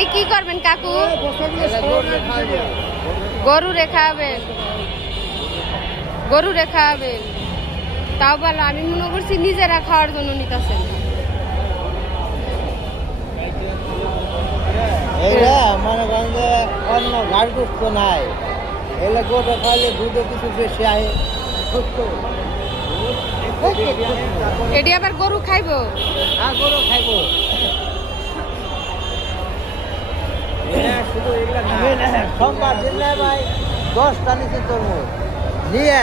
এটি কি করবেন কাকু? গরু রেখাবেন, গরু রেখাবেন। তাও ভালো, আমি মনে করছি নিজেরা খাওয়ার জন্য নিতেছেন। মনে করেন যে অন্য গাড়ি দুষ্ট নাই, এলে গোটা খাইলে দুধে কিছু বেশি আহে। এটি আবার গরু খাইবো? হ্যাঁ, গরু খাইবো। সোমবার দিন ভাই 10টা নিচে তরমুজ নিয়ে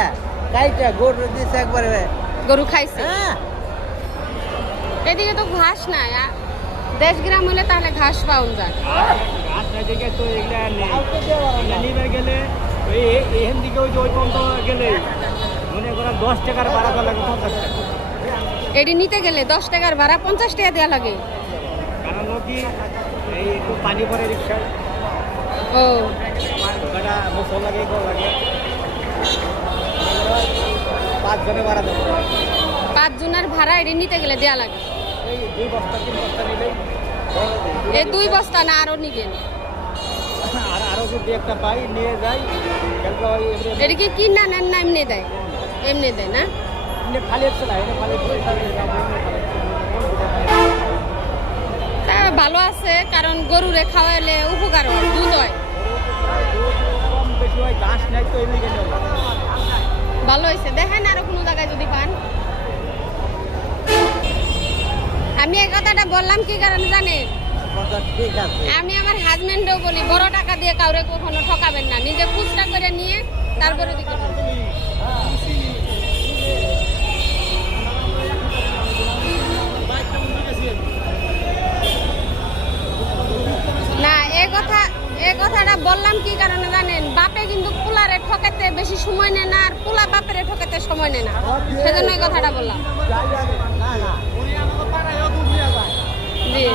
কাইটা গরু দিচ্ছে একবারে। গরু খাইছে? হ্যাঁ, এদিকে তো ঘাস নাই। দেশ গ্রাম হলে তাহলে ঘাস পাওয়া যায়। এখান থেকে ওই পর্যন্ত গেলে মনে করেন 10 টাকার ভাড়া দেওয়া লাগে, 50 টাকা। এটি নিতে গেলে 10 টাকার ভাড়া 50 টাকা দেওয়া লাগে। কারণ কি এই একটু পানি পরে রিক্সায় ও ওটা মোসল লাগে, এগুলো লাগে। 5 জনে ভাড়া দেবো। 5 জনের ভাড়া এটি নিতে গেলে দেওয়া লাগে। এই 2 বস্তা 3 বস্তা নিলেই এই 2 বস্তা না আরো নিবেন? আরো যদি একটা পাই নিয়ে যাই। এটি কি কিনা নেন না এমনি দেয়? এমনি দেয় না? খালি হচ্ছে না, খালি তা ভালো আছে, কারণ গরুরে খাওয়াইলে উপকার হয়, দুধ হয়। কম বেশি হয়, ঘাস নাই তো এমনি ভালো হয়েছে, দেখেন আরো কোনো জায়গায় যদি পান। আমি এই কথাটা বললাম কি কারণে জানেন? ঠিক আছে। আমি আমার হাজবেন্ডও বলি বড় টাকা দিয়ে কাউরে কখনো ঠকাবেন না, নিজে খুচরা করে নিয়ে তারপরে দিতে হবে। না, এই কথাটা বললাম কি কারণে জানেন? বাপে কিন্তু পোলারে ঠকাতে বেশি সময় নেয় না, আর পোলা বাপেরে ঠকাতে সময় নেয় না, সেজন্য এই কথাটা বললাম। জি,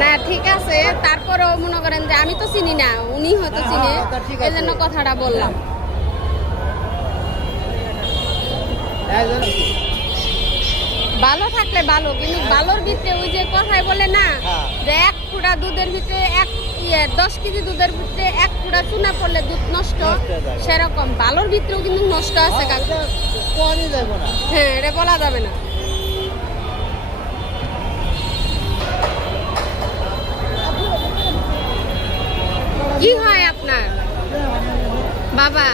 না ঠিক আছে, তারপরেও মনে করেন যে আমি তো চিনি না, উনি হয়তো চিনে, এই জন্য কথাটা বললাম। ভালো থাকলে ভালো, কিন্তু ভালোর ভিতরে ওই যে কথাই বলে না যে 1 ফুটা দুধের ভিতরে 10 কেজি দুধের ভিতরে 1 ফুটা চুনা পড়লে দুধ নষ্ট, সেরকম ভালোর ভিতরেও কিন্তু নষ্ট আছে কাকু। হ্যাঁ, এটা বলা যাবে না। কি হয় আপনার বাবা?